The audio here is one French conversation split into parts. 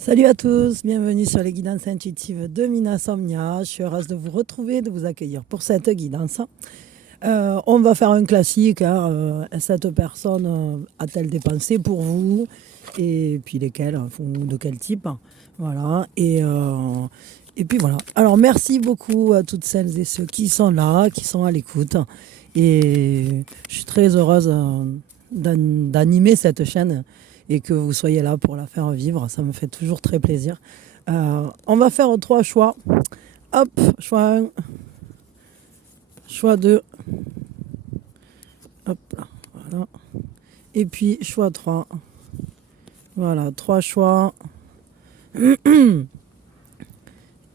Salut à tous, bienvenue sur les guidances intuitives de Mina Somnia. Je suis heureuse de vous retrouver, de vous accueillir pour cette guidance. On va faire un classique, hein, cette personne a-t-elle des pensées pour vous? Et puis lesquelles, de quel type? Voilà. Et puis voilà. Alors merci beaucoup à toutes celles et ceux qui sont là, qui sont à l'écoute. Et je suis très heureuse d'animer cette chaîne et que vous soyez là pour la faire vivre. Ça me fait toujours très plaisir. On va faire trois choix. Hop, choix 1, choix 2, hop là, voilà. Et puis choix 3. Voilà, trois choix.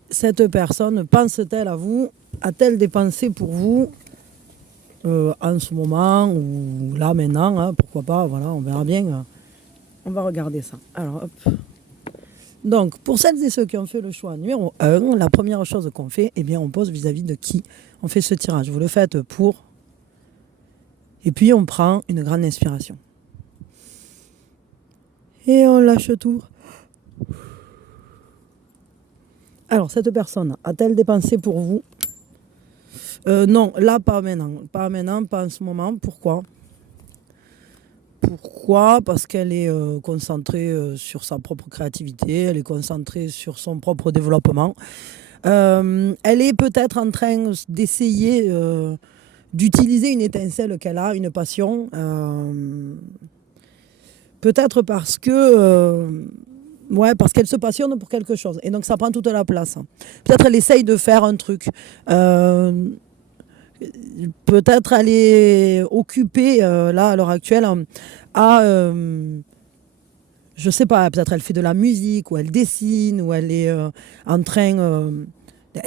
Cette personne pense-t-elle à vous? A-t-elle des pensées pour vous en ce moment ou là maintenant, hein, pourquoi pas, voilà, on verra bien. On va regarder ça. Alors, hop. Donc, pour celles et ceux qui ont fait le choix numéro 1, la première chose qu'on fait, eh bien, on pose vis-à-vis de qui on fait ce tirage. Vous le faites pour... Et puis, on prend une grande inspiration. Et on lâche tout. Alors, cette personne a-t-elle des pensées pour vous? Non, là, pas maintenant. Pas maintenant, pas en ce moment. Pourquoi? Pourquoi? Parce qu'elle est concentrée sur sa propre créativité, elle est concentrée sur son propre développement. Elle est peut-être en train d'essayer d'utiliser une étincelle qu'elle a, une passion. Peut-être parce que... ouais, parce qu'elle se passionne pour quelque chose. Et donc, ça prend toute la place. Peut-être elle essaye de faire un truc. Peut-être elle est occupée, là, à l'heure actuelle, à... je sais pas, peut-être elle fait de la musique, ou elle dessine, ou elle est en train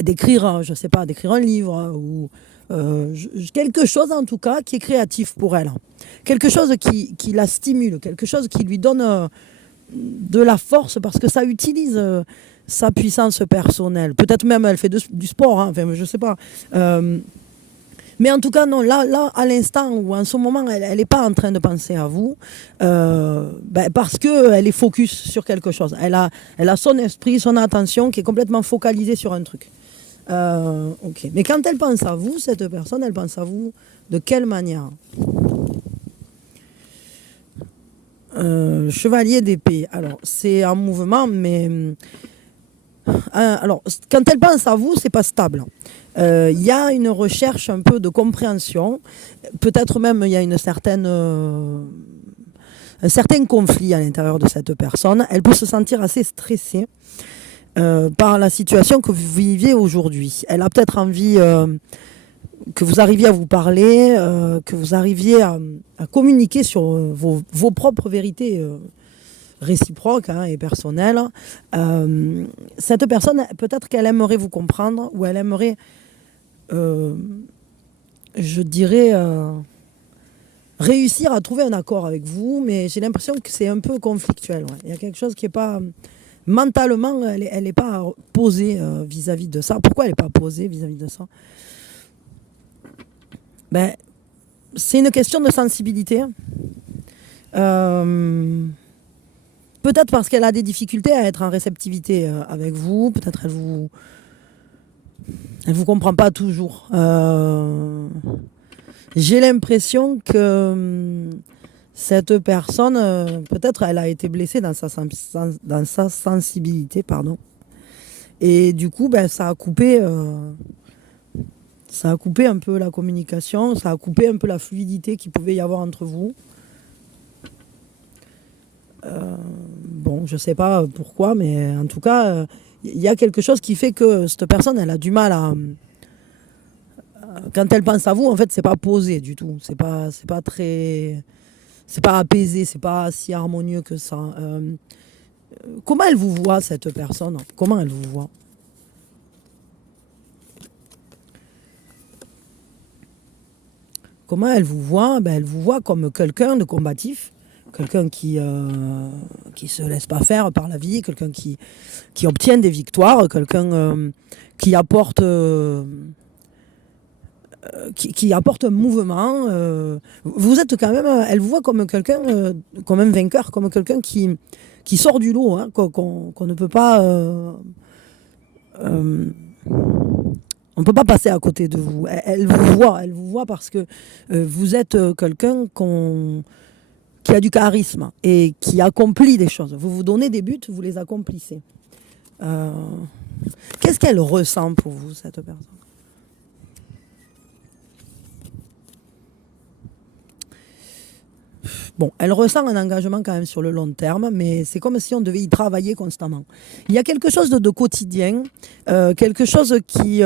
d'écrire, je sais pas, d'écrire un livre, ou quelque chose en tout cas qui est créatif pour elle. Quelque chose qui la stimule, quelque chose qui lui donne de la force, parce que ça utilise sa puissance personnelle. Peut-être même elle fait du sport, hein, enfin, je sais pas. Mais en tout cas, non, là, à l'instant ou en ce moment, elle n'est pas en train de penser à vous parce qu'elle est focus sur quelque chose. Elle a son esprit, son attention qui est complètement focalisée sur un truc. Ok. Mais quand elle pense à vous, cette personne, elle pense à vous de quelle manière? Chevalier d'épée. Alors, c'est en mouvement, mais alors, quand elle pense à vous, c'est pas stable. Il y a une recherche un peu de compréhension. Peut-être même il y a un certain conflit à l'intérieur de cette personne. Elle peut se sentir assez stressée par la situation que vous viviez aujourd'hui. Elle a peut-être envie que vous arriviez à vous parler, que vous arriviez à communiquer sur vos propres vérités réciproques, hein, et personnelles. Cette personne, peut-être qu'elle aimerait vous comprendre, ou elle aimerait, euh, je dirais, réussir à trouver un accord avec vous, mais j'ai l'impression que c'est un peu conflictuel. Ouais. Il y a quelque chose qui n'est pas... Mentalement, elle n'est pas posée vis-à-vis de ça. Pourquoi elle n'est pas posée vis-à-vis de ça? Ben, c'est une question de sensibilité. Peut-être parce qu'elle a des difficultés à être en réceptivité avec vous. Peut-être elle vous comprend pas toujours. J'ai l'impression que cette personne, peut-être elle a été blessée dans sa sensibilité, pardon. Et du coup, ben, ça a coupé un peu la communication, ça a coupé un peu la fluidité qu'il pouvait y avoir entre vous. Bon, je sais pas pourquoi, mais en tout cas, il y a quelque chose qui fait que cette personne, elle a du mal à... Quand elle pense à vous, en fait, c'est pas posé du tout. C'est pas très... C'est pas apaisé, c'est pas si harmonieux que ça. Comment elle vous voit, cette personne? Comment elle vous voit? Comment elle vous voit? Ben, elle vous voit comme quelqu'un de combatif, quelqu'un qui se laisse pas faire par la vie, quelqu'un qui obtient des victoires, quelqu'un qui apporte... qui apporte un mouvement. Vous êtes quand même, elle vous voit comme quelqu'un, comme un vainqueur, comme quelqu'un qui sort du lot, hein, qu'on ne peut pas... euh, on ne peut pas passer à côté de vous. Elle vous voit parce que vous êtes quelqu'un qui a du charisme et qui accomplit des choses. Vous vous donnez des buts, vous les accomplissez. Euh, Qu'est-ce qu'elle ressent pour vous, cette personne? Bon, elle ressent un engagement quand même sur le long terme, mais c'est comme si on devait y travailler constamment. Il y a quelque chose de quotidien, quelque chose qui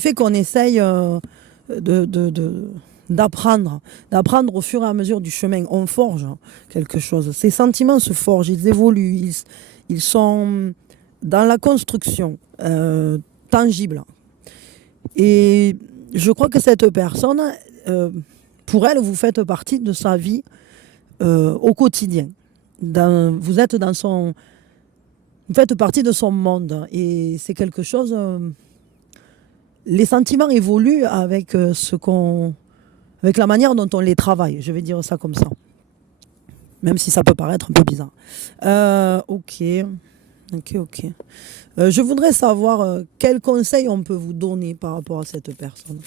fait qu'on essaye de, de- de- d'apprendre au fur et à mesure du chemin. On forge quelque chose. Ces sentiments se forgent, ils évoluent, ils sont dans la construction tangible. Et je crois que cette personne, euh, pour elle, vous faites partie de sa vie au quotidien. Vous êtes dans son, vous faites partie de son monde et c'est quelque chose. Les sentiments évoluent avec avec la manière dont on les travaille. Je vais dire ça comme ça, même si ça peut paraître un peu bizarre. Ok, ok, ok. Je voudrais savoir quels conseils on peut vous donner par rapport à cette personne.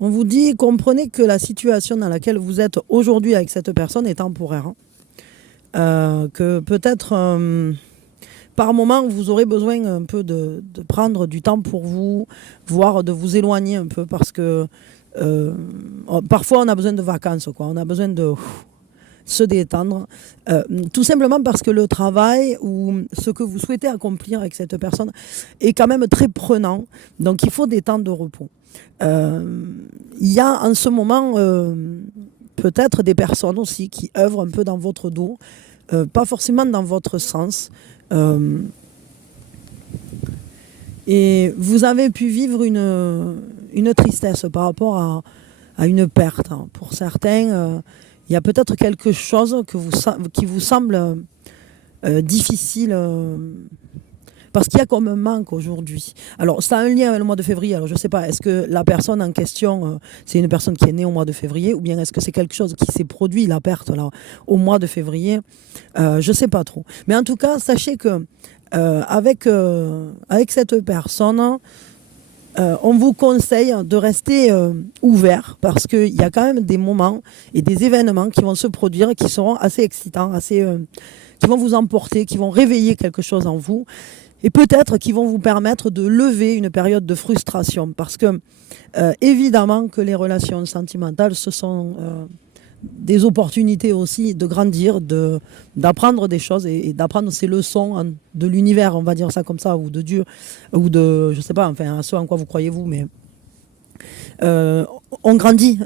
On vous dit, comprenez que la situation dans laquelle vous êtes aujourd'hui avec cette personne est temporaire. Hein. Que peut-être par moment, vous aurez besoin un peu de prendre du temps pour vous, voire de vous éloigner un peu parce que parfois on a besoin de vacances, quoi. On a besoin de se détendre. Tout simplement parce que le travail ou ce que vous souhaitez accomplir avec cette personne est quand même très prenant. Donc il faut des temps de repos. Il y a en ce moment peut-être des personnes aussi qui œuvrent un peu dans votre dos, pas forcément dans votre sens. Euh, et vous avez pu vivre une tristesse par rapport à une perte. Pour certains, il y a peut-être quelque chose qui vous semble difficile parce qu'il y a comme un manque aujourd'hui. Alors, ça a un lien avec le mois de février. Alors, je ne sais pas, est-ce que la personne en question, c'est une personne qui est née au mois de février ou bien est-ce que c'est quelque chose qui s'est produit, la perte, là, au mois de février? Je ne sais pas trop. Mais en tout cas, sachez que avec cette personne, on vous conseille de rester ouvert parce qu'il y a quand même des moments et des événements qui vont se produire qui seront assez excitants, qui vont vous emporter, qui vont réveiller quelque chose en vous et peut-être qui vont vous permettre de lever une période de frustration parce que évidemment que les relations sentimentales, ce sont des opportunités aussi de grandir, d'apprendre des choses et d'apprendre ces leçons de l'univers, on va dire ça comme ça, ou de Dieu, ou de, je sais pas, enfin, à ce en quoi vous croyez vous, mais euh, on grandit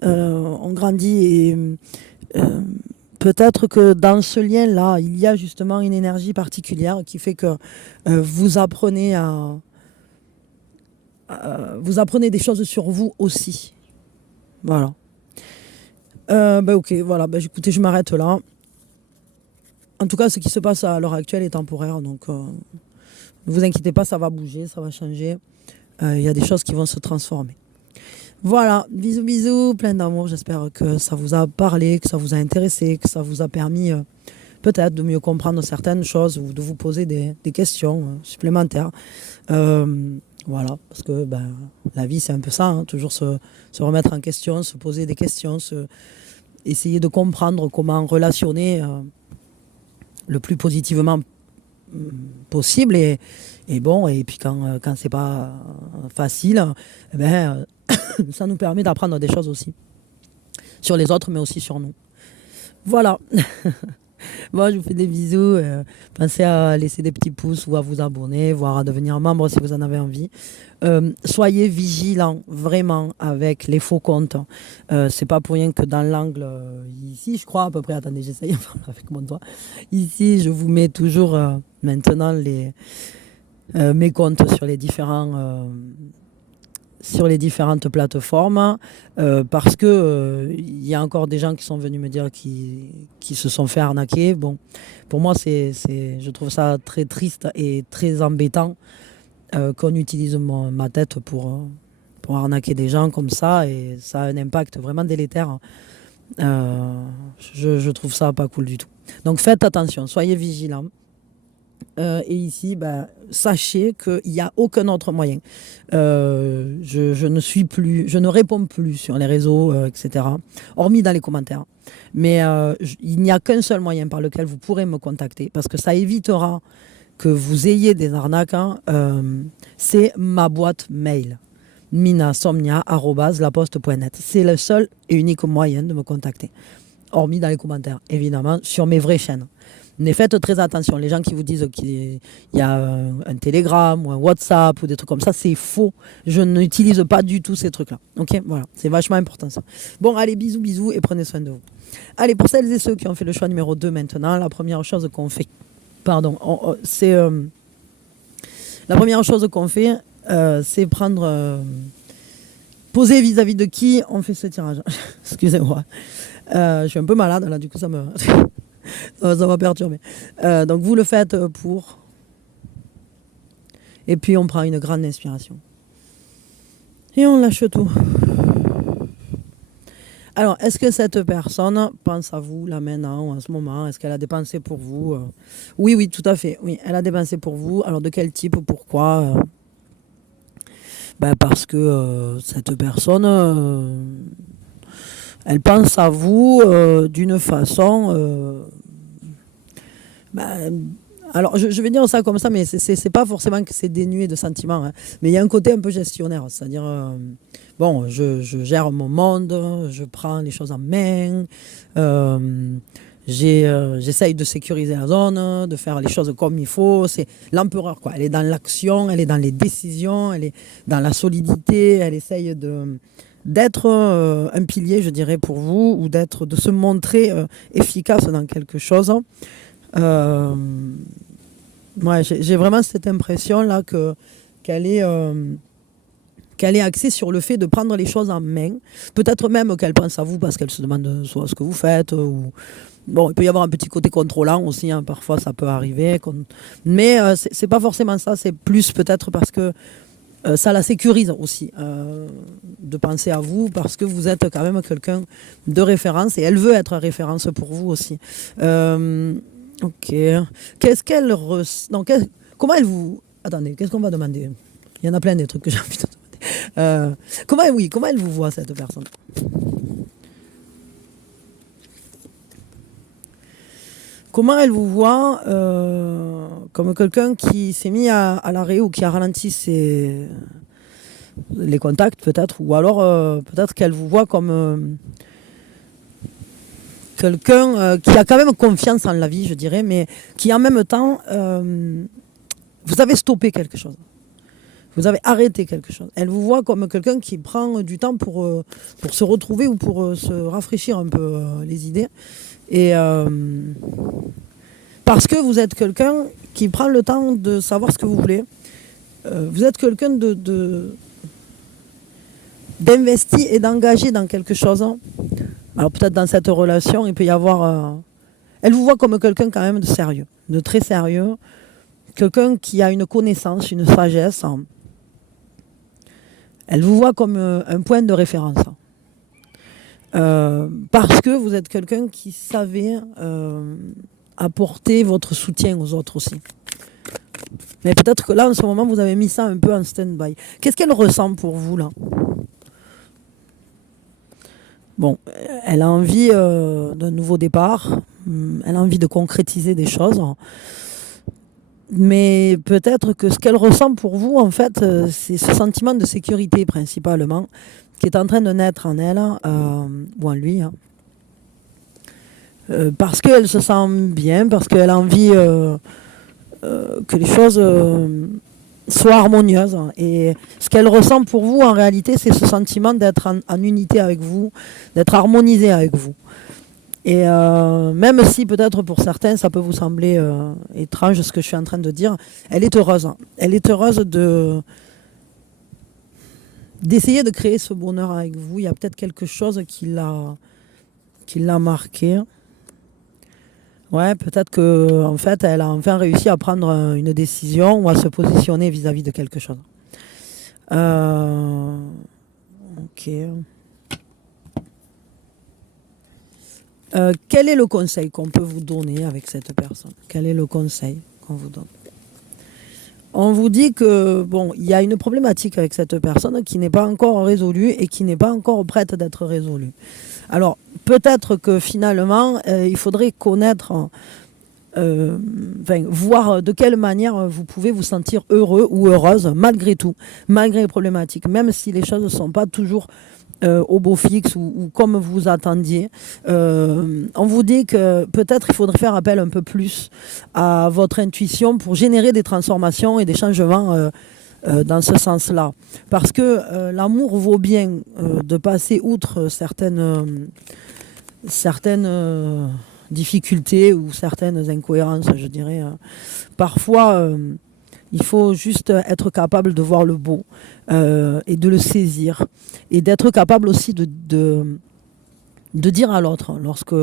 et peut-être que dans ce lien-là, il y a justement une énergie particulière qui fait que vous apprenez vous apprenez des choses sur vous aussi. Voilà. Ok, voilà, écoutez, je m'arrête là. En tout cas, ce qui se passe à l'heure actuelle est temporaire, donc ne vous inquiétez pas, ça va bouger, ça va changer. Il y a des choses qui vont se transformer. Voilà, bisous, bisous, plein d'amour. J'espère que ça vous a parlé, que ça vous a intéressé, que ça vous a permis peut-être de mieux comprendre certaines choses ou de vous poser des questions supplémentaires. Voilà, parce que la vie, c'est un peu ça, hein, toujours se remettre en question, se poser des questions, essayer de comprendre comment relationner le plus positivement possible et bon, et puis quand c'est pas facile, eh ben, ça nous permet d'apprendre des choses aussi sur les autres mais aussi sur nous. Voilà. Bon, je vous fais des bisous. Pensez à laisser des petits pouces ou à vous abonner, voire à devenir membre si vous en avez envie. Soyez vigilants vraiment avec les faux comptes. C'est pas pour rien que dans l'angle ici, je crois à peu près. Attendez, j'essaye avec mon doigt. Ici, je vous mets toujours maintenant mes comptes sur les différentes plateformes parce que il y a encore des gens qui sont venus me dire qui se sont fait arnaquer. Bon, pour moi, je trouve ça très triste et très embêtant qu'on utilise ma tête pour arnaquer des gens comme ça, et ça a un impact vraiment délétère. Je trouve ça pas cool du tout. Donc faites attention, soyez vigilants. Et ici, sachez qu'il n'y a aucun autre moyen. Je ne réponds plus sur les réseaux, etc., hormis dans les commentaires. Mais il n'y a qu'un seul moyen par lequel vous pourrez me contacter, parce que ça évitera que vous ayez des arnaques. C'est ma boîte mail, minasomnia@laposte.net. C'est le seul et unique moyen de me contacter, hormis dans les commentaires, évidemment, sur mes vraies chaînes. Mais faites très attention. Les gens qui vous disent qu'il y a un Telegram ou un WhatsApp ou des trucs comme ça, c'est faux. Je n'utilise pas du tout ces trucs-là. Ok, voilà, c'est vachement important ça. Bon, allez, bisous, bisous et prenez soin de vous. Allez, pour celles et ceux qui ont fait le choix numéro 2 maintenant, la première chose qu'on fait, c'est prendre, poser vis-à-vis de qui on fait ce tirage. Excusez-moi. Je suis un peu malade là, du coup ça va perturber. Donc vous le faites pour. Et puis on prend une grande inspiration. Et on lâche tout. Alors, est-ce que cette personne pense à vous là maintenant, en ce moment? Est-ce qu'elle a dépensé pour vous? Oui, tout à fait. Oui, elle a dépensé pour vous. Alors, de quel type? Pourquoi? Parce que cette personne, elle pense à vous d'une façon... alors, je vais dire ça comme ça, mais c'est pas forcément que c'est dénué de sentiments. Hein. Mais il y a un côté un peu gestionnaire. C'est-à-dire, je gère mon monde, je prends les choses en main, j'essaye de sécuriser la zone, de faire les choses comme il faut. C'est l'empereur, quoi. Elle est dans l'action, elle est dans les décisions, elle est dans la solidité, elle essaye d'être un pilier, je dirais, pour vous, ou de se montrer efficace dans quelque chose. J'ai vraiment cette impression là qu'elle est axée sur le fait de prendre les choses en main. Peut-être même qu'elle pense à vous parce qu'elle se demande soit ce que vous faites ou bon, il peut y avoir un petit côté contrôlant aussi, hein, parfois ça peut arriver, mais c'est pas forcément ça, c'est plus peut-être parce que ça la sécurise aussi de penser à vous parce que vous êtes quand même quelqu'un de référence et elle veut être référence pour vous aussi. Ok. Qu'est-ce qu'elle comment elle vous... Attendez, qu'est-ce qu'on va demander? Il y en a plein des trucs que j'ai envie de demander. Comment elle vous voit, cette personne? Comment elle vous voit comme quelqu'un qui s'est mis à l'arrêt ou qui a ralenti les contacts peut-être, ou alors peut-être qu'elle vous voit comme... quelqu'un qui a quand même confiance en la vie, je dirais, mais qui en même temps, vous avez stoppé quelque chose. Vous avez arrêté quelque chose. Elle vous voit comme quelqu'un qui prend du temps pour se retrouver ou pour se rafraîchir un peu les idées. Et parce que vous êtes quelqu'un qui prend le temps de savoir ce que vous voulez. Vous êtes quelqu'un d'investi et d'engagé dans quelque chose. Alors peut-être dans cette relation, il peut y avoir... Elle vous voit comme quelqu'un quand même de sérieux, de très sérieux. Quelqu'un qui a une connaissance, une sagesse. Elle vous voit comme un point de référence. Parce que vous êtes quelqu'un qui savait apporter votre soutien aux autres aussi. Mais peut-être que là, en ce moment, vous avez mis ça un peu en stand-by. Qu'est-ce qu'elle ressent pour vous, là? Bon, elle a envie d'un nouveau départ, elle a envie de concrétiser des choses, mais peut-être que ce qu'elle ressent pour vous, en fait, c'est ce sentiment de sécurité principalement, qui est en train de naître en elle, ou en lui, hein. Parce qu'elle se sent bien, parce qu'elle a envie que les choses soient harmonieuses. Et ce qu'elle ressent pour vous, en réalité, c'est ce sentiment d'être en unité avec vous, d'être harmonisé avec vous. Et même si peut-être pour certains, ça peut vous sembler étrange ce que je suis en train de dire, elle est heureuse. Elle est heureuse d'essayer de créer ce bonheur avec vous. Il y a peut-être quelque chose qui l'a marqué. Ouais, peut-être que en fait, elle a enfin réussi à prendre une décision ou à se positionner vis-à-vis de quelque chose. Ok. Quel est le conseil qu'on peut vous donner avec cette personne? Quel est le conseil qu'on vous donne? On vous dit que bon, il y a une problématique avec cette personne qui n'est pas encore résolue et qui n'est pas encore prête d'être résolue. Alors, peut-être que finalement, il faudrait connaître, voir de quelle manière vous pouvez vous sentir heureux ou heureuse malgré tout, malgré les problématiques, même si les choses ne sont pas toujours au beau fixe ou comme vous attendiez. On vous dit que peut-être il faudrait faire appel un peu plus à votre intuition pour générer des transformations et des changements dans ce sens-là. Parce que l'amour vaut bien de passer outre certaines difficultés ou certaines incohérences, je dirais. Parfois, il faut juste être capable de voir le beau et de le saisir. Et d'être capable aussi de dire à l'autre, lorsque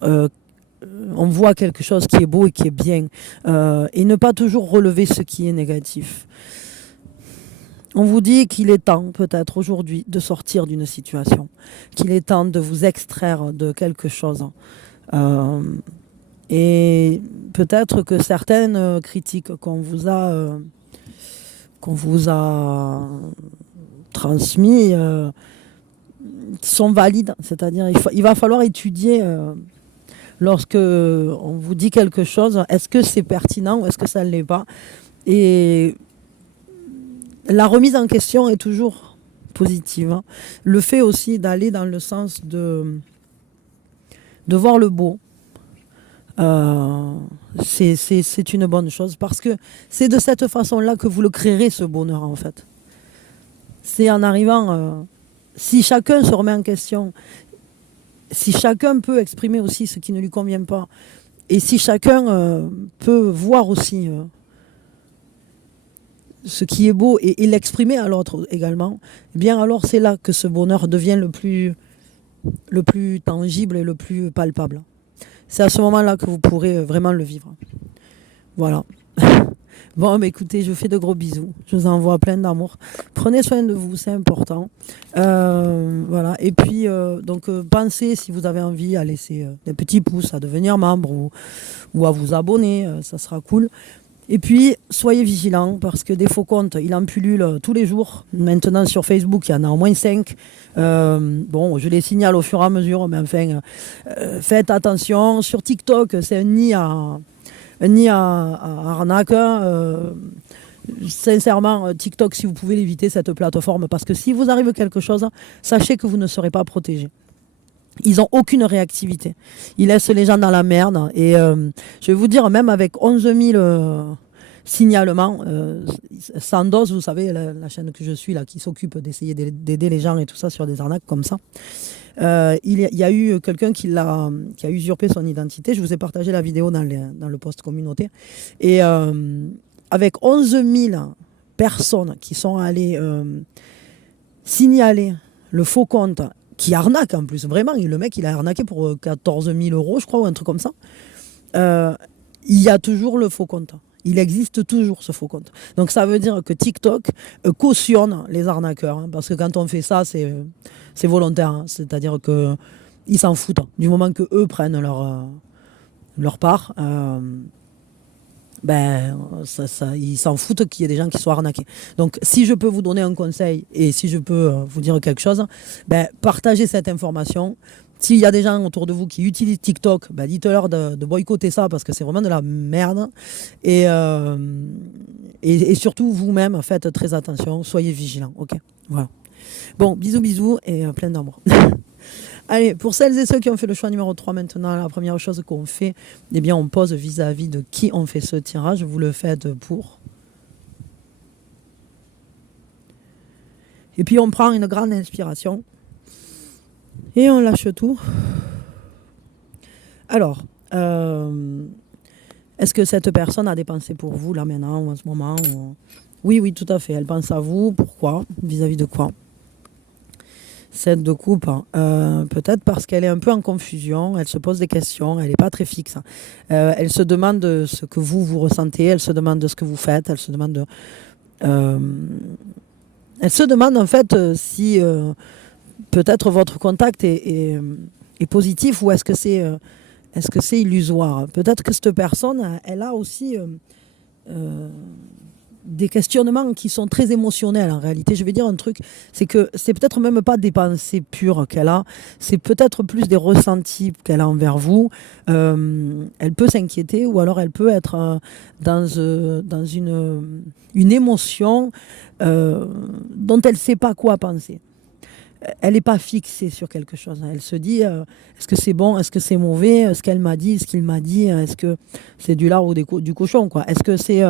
on voit quelque chose qui est beau et qui est bien, et ne pas toujours relever ce qui est négatif. On vous dit qu'il est temps, peut-être aujourd'hui, de sortir d'une situation, qu'il est temps de vous extraire de quelque chose. Et peut-être que certaines critiques qu'on vous a transmises sont valides. C'est-à-dire il va falloir étudier lorsque on vous dit quelque chose, est-ce que c'est pertinent ou est-ce que ça ne l'est pas. Et la remise en question est toujours positive. Hein. Le fait aussi d'aller dans le sens de voir le beau, c'est une bonne chose parce que c'est de cette façon-là que vous le créerez, ce bonheur, en fait. C'est en arrivant, si chacun se remet en question, si chacun peut exprimer aussi ce qui ne lui convient pas, et si chacun peut voir aussi ce qui est beau et l'exprimer à l'autre également, eh bien alors c'est là que ce bonheur devient le plus tangible et le plus palpable. C'est à ce moment-là que vous pourrez vraiment le vivre. Voilà. Bon, bah écoutez, je vous fais de gros bisous. Je vous envoie plein d'amour. Prenez soin de vous, c'est important. Voilà. Et puis, pensez, si vous avez envie, à laisser des petits pouces, à devenir membre ou à vous abonner. Ça sera cool. Et puis, soyez vigilants parce que des faux comptes, il en pullule tous les jours. Maintenant, sur Facebook, il y en a au moins 5. Bon, je les signale au fur et à mesure, mais enfin, faites attention. Sur TikTok, c'est un nid à arnaque. Sincèrement, TikTok, si vous pouvez l'éviter, cette plateforme, parce que si vous arrive quelque chose, sachez que vous ne serez pas protégé. Ils n'ont aucune réactivité. Ils laissent les gens dans la merde. Et je vais vous dire, même avec 11 000 signalements, Sandoz, vous savez, la chaîne que je suis, là, qui s'occupe d'essayer d'aider les gens et tout ça sur des arnaques comme ça, il y a eu quelqu'un qui a usurpé son identité. Je vous ai partagé la vidéo dans le post communauté. Et avec 11 000 personnes qui sont allées signaler le faux compte, qui arnaque en plus, vraiment, le mec il a arnaqué pour 14 000 euros, je crois, ou un truc comme ça. Il y a toujours le faux compte. Il existe toujours ce faux compte. Donc ça veut dire que TikTok cautionne les arnaqueurs, hein, parce que quand on fait ça, c'est volontaire. Hein, c'est-à-dire qu'ils s'en foutent. Du moment qu'eux prennent leur part, ils s'en foutent qu'il y ait des gens qui soient arnaqués. Donc si je peux vous donner un conseil et si je peux vous dire quelque chose, partagez cette information. S'il y a des gens autour de vous qui utilisent TikTok, dites-leur de boycotter ça parce que c'est vraiment de la merde. Et surtout, vous-même, faites très attention, soyez vigilants. Ok, voilà. Bon, bisous et plein d'amour. Allez, pour celles et ceux qui ont fait le choix numéro 3 maintenant, la première chose qu'on fait, eh bien, on pose vis-à-vis de qui on fait ce tirage. Vous le faites pour. Et puis, on prend une grande inspiration. Et on lâche tout. Alors, est-ce que cette personne a des pensées pour vous, là, maintenant, ou en ce moment Oui, tout à fait. Elle pense à vous. Pourquoi? Vis-à-vis de quoi? 7 de coupe, peut-être parce qu'elle est un peu en confusion, elle se pose des questions, elle n'est pas très fixe. Elle se demande ce que vous ressentez, elle se demande ce que vous faites, elle se demande en fait si peut-être votre contact est positif ou est-ce que c'est illusoire? Peut-être que cette personne, elle a aussi des questionnements qui sont très émotionnels en réalité. Je vais dire un truc, c'est que c'est peut-être même pas des pensées pures qu'elle a, c'est peut-être plus des ressentis qu'elle a envers vous. Elle peut s'inquiéter ou alors elle peut être dans une émotion dont elle ne sait pas quoi penser. Elle n'est pas fixée sur quelque chose. Elle se dit, est-ce que c'est bon, est-ce que c'est mauvais, ce qu'elle m'a dit, ce qu'il m'a dit, est-ce que c'est du lard ou du cochon, quoi. Est-ce que c'est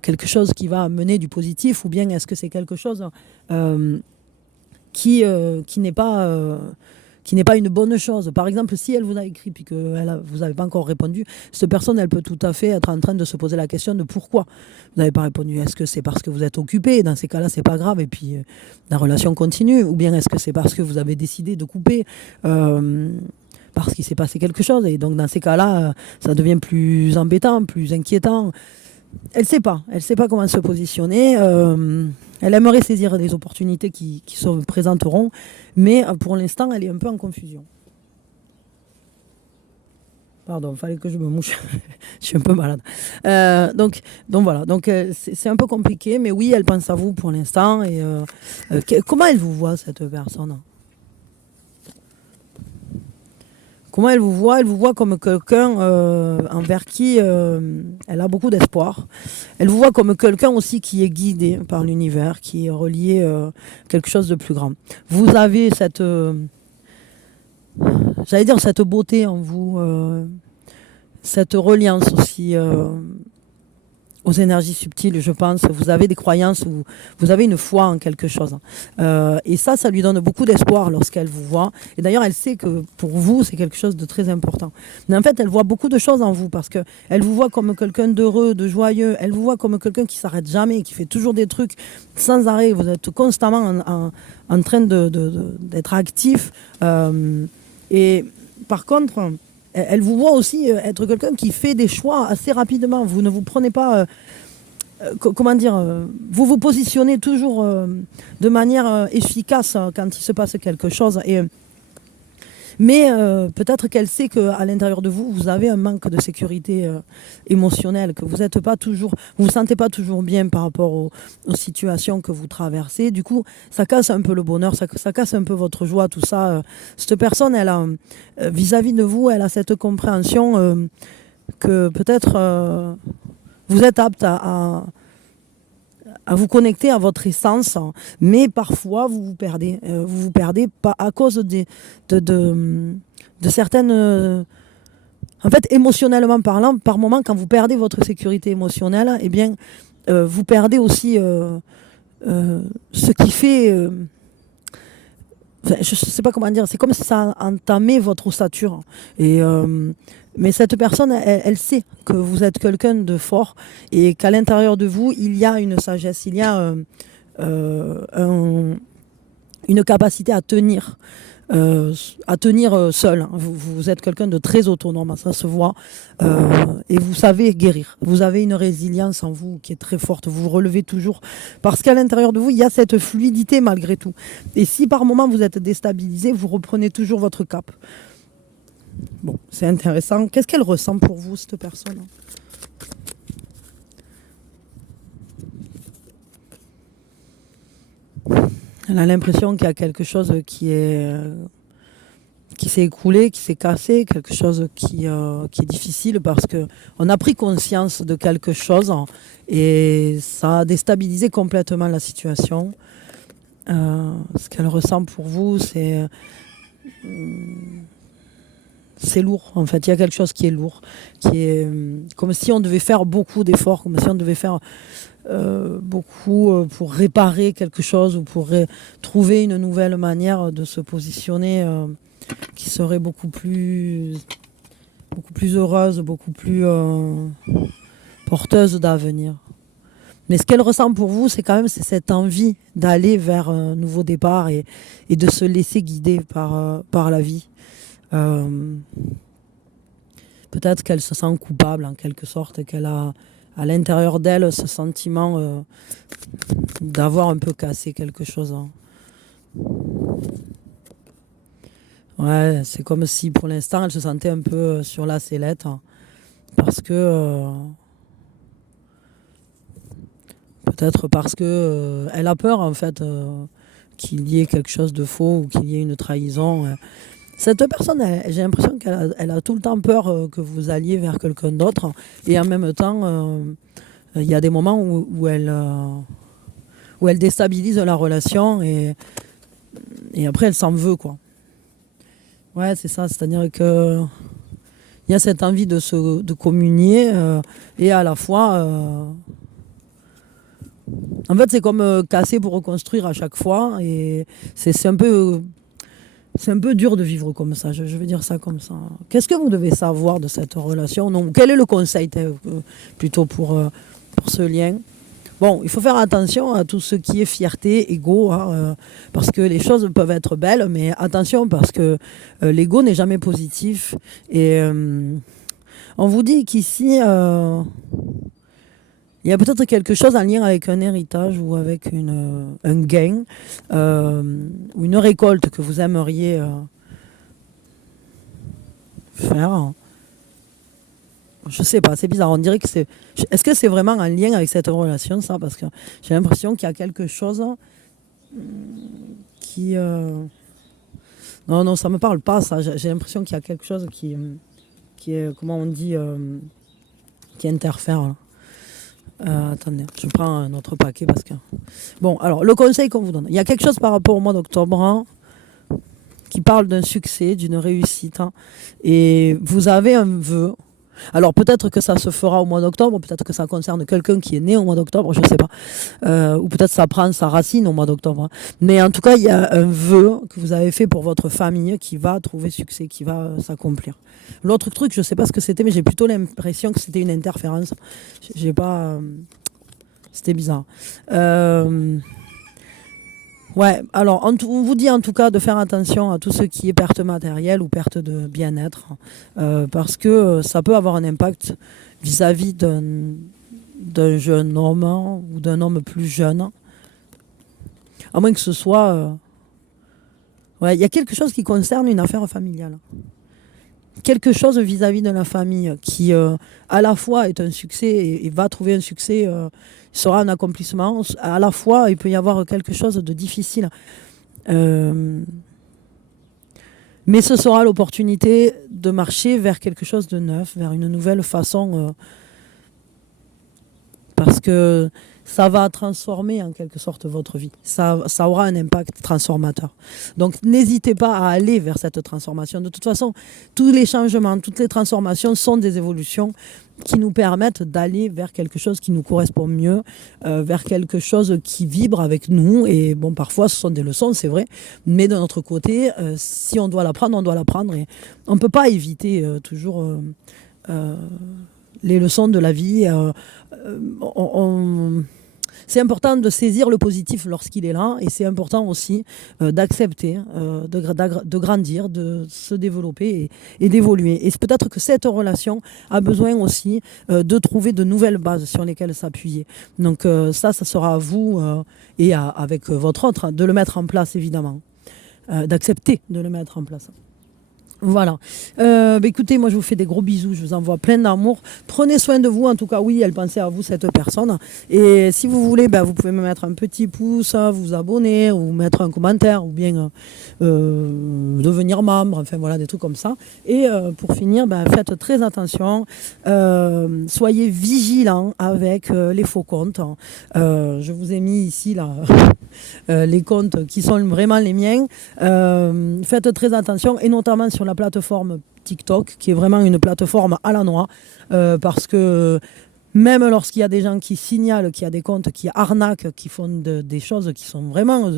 quelque chose qui va amener du positif ou bien est-ce que c'est quelque chose euh, qui n'est pas une bonne chose. Par exemple, si elle vous a écrit et que vous n'avez pas encore répondu, cette personne, elle peut tout à fait être en train de se poser la question de pourquoi vous n'avez pas répondu. Est-ce que c'est parce que vous êtes occupé? Dans ces cas-là, c'est pas grave et puis la relation continue. Ou bien est-ce que c'est parce que vous avez décidé de couper parce qu'il s'est passé quelque chose? Et donc, dans ces cas-là, ça devient plus embêtant, plus inquiétant. Elle ne sait pas comment se positionner. Elle aimerait saisir les opportunités qui se présenteront, mais pour l'instant, elle est un peu en confusion. Pardon, il fallait que je me mouche. Je suis un peu malade. Donc voilà, c'est un peu compliqué, mais oui, elle pense à vous pour l'instant. Et comment elle vous voit, cette personne? Comment elle vous voit? Elle vous voit comme quelqu'un envers qui elle a beaucoup d'espoir. Elle vous voit comme quelqu'un aussi qui est guidé par l'univers, qui est relié à quelque chose de plus grand. Vous avez cette, j'allais dire cette beauté en vous, cette reliance aussi aux énergies subtiles, je pense. Vous avez des croyances, vous avez une foi en quelque chose. Et ça lui donne beaucoup d'espoir lorsqu'elle vous voit. Et d'ailleurs, elle sait que pour vous, c'est quelque chose de très important. Mais en fait, elle voit beaucoup de choses en vous parce qu'elle vous voit comme quelqu'un d'heureux, de joyeux. Elle vous voit comme quelqu'un qui s'arrête jamais, qui fait toujours des trucs sans arrêt. Vous êtes constamment en train d'être actif. Et par contre, elle vous voit aussi être quelqu'un qui fait des choix assez rapidement. Vous ne vous prenez pas, comment dire, vous vous positionnez toujours de manière efficace quand il se passe quelque chose. Mais peut-être qu'elle sait qu'à l'intérieur de vous, vous avez un manque de sécurité émotionnelle, que vous vous sentez pas toujours bien par rapport aux situations que vous traversez. Du coup, ça casse un peu le bonheur, ça casse un peu votre joie, tout ça. Cette personne, elle a, vis-à-vis de vous, elle a cette compréhension que peut-être vous êtes apte à vous connecter à votre essence, mais parfois vous vous perdez. Vous vous perdez pas à cause de certaines... en fait, émotionnellement parlant, par moment, quand vous perdez votre sécurité émotionnelle, eh bien, vous perdez aussi ce qui fait... enfin, je ne sais pas comment dire, c'est comme si ça entamait votre ossature. Et, mais cette personne, elle sait que vous êtes quelqu'un de fort et qu'à l'intérieur de vous, il y a une sagesse, il y a une capacité à tenir seul. Vous êtes quelqu'un de très autonome, ça se voit, et vous savez guérir. Vous avez une résilience en vous qui est très forte, vous vous relevez toujours, parce qu'à l'intérieur de vous, il y a cette fluidité malgré tout. Et si par moment vous êtes déstabilisé, vous reprenez toujours votre cap. Bon, c'est intéressant. Qu'est-ce qu'elle ressent pour vous, cette personne ? Elle a l'impression qu'il y a quelque chose qui s'est écroulé, qui s'est cassé, quelque chose qui est difficile parce qu'on a pris conscience de quelque chose et ça a déstabilisé complètement la situation. Ce qu'elle ressent pour vous, c'est lourd, en fait. Il y a quelque chose qui est lourd, qui est comme si on devait faire beaucoup d'efforts, comme si on devait faire beaucoup pour réparer quelque chose ou pour trouver une nouvelle manière de se positionner qui serait beaucoup plus heureuse, beaucoup plus porteuse d'avenir. Mais ce qu'elle ressent pour vous, c'est quand même cette envie d'aller vers un nouveau départ et de se laisser guider par la vie. Peut-être qu'elle se sent coupable en quelque sorte et qu'elle a à l'intérieur d'elle ce sentiment d'avoir un peu cassé quelque chose. Ouais, c'est comme si pour l'instant elle se sentait un peu sur la sellette, hein, parce que peut-être parce que elle a peur en fait qu'il y ait quelque chose de faux ou qu'il y ait une trahison. Cette personne, j'ai l'impression qu'elle a tout le temps peur que vous alliez vers quelqu'un d'autre et en même temps, il y a des moments où elle déstabilise la relation et après elle s'en veut quoi. Ouais, c'est ça, c'est-à-dire que il y a cette envie de communier et à la fois, en fait, c'est comme casser pour reconstruire à chaque fois et c'est un peu dur de vivre comme ça. Je vais dire ça comme ça. Qu'est-ce que vous devez savoir de cette relation? Non, quel est le conseil plutôt pour ce lien? Bon, il faut faire attention à tout ce qui est fierté, ego, hein, parce que les choses peuvent être belles, mais attention parce que l'ego n'est jamais positif. Et on vous dit qu'ici, il y a peut-être quelque chose en lien avec un héritage ou avec un gain ou une récolte que vous aimeriez faire. Je sais pas, c'est bizarre. On dirait que c'est. Est-ce que c'est vraiment en lien avec cette relation, ça? Parce que j'ai l'impression qu'il y a quelque chose qui. Non, non, ça me parle pas, ça. J'ai l'impression qu'il y a quelque chose qui est, comment on dit, qui interfère, là. Attendez, je prends un autre paquet parce que. Bon, alors, le conseil qu'on vous donne. Il y a quelque chose par rapport au mois d'octobre hein, qui parle d'un succès, d'une réussite. Hein, et vous avez un vœu. Alors peut-être que ça se fera au mois d'octobre, peut-être que ça concerne quelqu'un qui est né au mois d'octobre, je ne sais pas. Ou peut-être ça prend sa racine au mois d'octobre. Hein. Mais en tout cas, il y a un vœu que vous avez fait pour votre famille qui va trouver succès, qui va s'accomplir. L'autre truc, je ne sais pas ce que c'était, mais j'ai plutôt l'impression que c'était une interférence. J'ai pas... C'était bizarre. Ouais, alors on vous dit en tout cas de faire attention à tout ce qui est perte matérielle ou perte de bien-être, parce que ça peut avoir un impact vis-à-vis d'un jeune homme hein, ou d'un homme plus jeune, à moins que ce soit... ouais, il y a quelque chose qui concerne une affaire familiale. Quelque chose vis-à-vis de la famille qui à la fois est un succès et va trouver un succès, sera un accomplissement, à la fois il peut y avoir quelque chose de difficile. Mais ce sera l'opportunité de marcher vers quelque chose de neuf, vers une nouvelle façon, parce que ça va transformer en quelque sorte votre vie. Ça aura un impact transformateur. Donc n'hésitez pas à aller vers cette transformation. De toute façon, tous les changements, toutes les transformations sont des évolutions qui nous permettent d'aller vers quelque chose qui nous correspond mieux, vers quelque chose qui vibre avec nous. Et bon, parfois ce sont des leçons, c'est vrai, mais de notre côté, si on doit l'apprendre, on doit l'apprendre. Et on ne peut pas éviter toujours... les leçons de la vie. C'est important de saisir le positif lorsqu'il est là et c'est important aussi d'accepter, de grandir, de se développer et d'évoluer. Et c'est peut-être que cette relation a besoin aussi de trouver de nouvelles bases sur lesquelles s'appuyer. Donc ça sera à vous et avec votre autre hein, de le mettre en place évidemment, d'accepter de le mettre en place. Voilà. Écoutez, moi je vous fais des gros bisous, je vous envoie plein d'amour. Prenez soin de vous, en tout cas, oui, elle pensait à vous, cette personne. Et si vous voulez, vous pouvez me mettre un petit pouce, vous abonner, ou mettre un commentaire, ou bien devenir membre, enfin voilà, des trucs comme ça. Et pour finir, faites très attention, soyez vigilants avec les faux comptes. Je vous ai mis ici là, les comptes qui sont vraiment les miens. Faites très attention, et notamment sur la plateforme TikTok, qui est vraiment une plateforme à la noix, parce que même lorsqu'il y a des gens qui signalent qu'il y a des comptes qui arnaquent, qui font des choses qui sont vraiment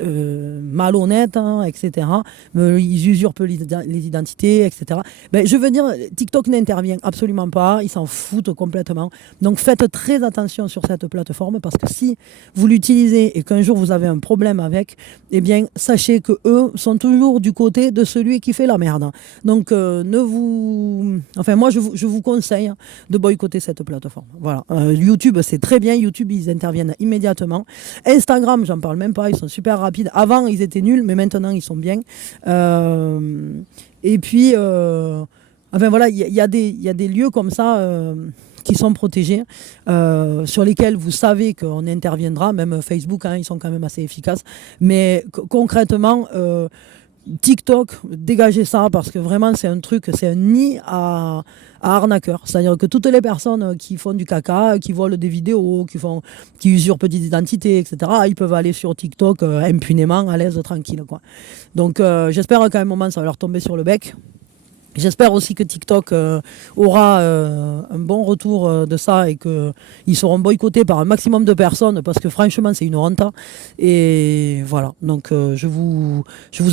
malhonnêtes, hein, etc., ils usurpent les identités, etc. Je veux dire, TikTok n'intervient absolument pas, ils s'en foutent complètement. Donc faites très attention sur cette plateforme, parce que si vous l'utilisez et qu'un jour vous avez un problème avec, eh bien, sachez qu'eux sont toujours du côté de celui qui fait la merde. Donc, moi, je vous conseille de boycotter cette plateforme. plateformes. Voilà. YouTube, c'est très bien. YouTube, ils interviennent immédiatement. Instagram, j'en parle même pas. Ils sont super rapides. Avant, ils étaient nuls, mais maintenant, ils sont bien. Et puis, enfin voilà, il y a des lieux comme ça qui sont protégés, sur lesquels vous savez qu'on interviendra. Même Facebook, hein, ils sont quand même assez efficaces. Mais concrètement, TikTok, dégagez ça parce que vraiment c'est un truc, c'est un nid à arnaqueurs. C'est-à-dire que toutes les personnes qui font du caca, qui volent des vidéos, qui usurpent des identités, etc., ils peuvent aller sur TikTok impunément, à l'aise, tranquille, quoi. Donc j'espère qu'à un moment ça va leur tomber sur le bec. J'espère aussi que TikTok aura un bon retour de ça et qu'ils seront boycottés par un maximum de personnes parce que franchement c'est une honte. Et voilà, donc je vous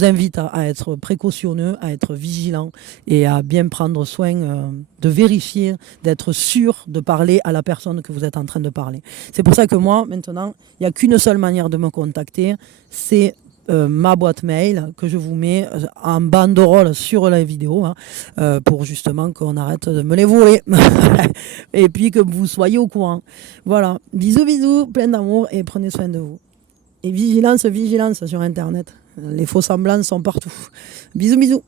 invite à être précautionneux, à être vigilant et à bien prendre soin de vérifier, d'être sûr de parler à la personne que vous êtes en train de parler. C'est pour ça que moi maintenant, il n'y a qu'une seule manière de me contacter, c'est ma boîte mail que je vous mets en banderole sur la vidéo, hein, pour justement qu'on arrête de me les voler et puis que vous soyez au courant. Voilà, bisous bisous, plein d'amour et prenez soin de vous. Et vigilance, vigilance sur Internet. Les faux semblants sont partout. Bisous bisous.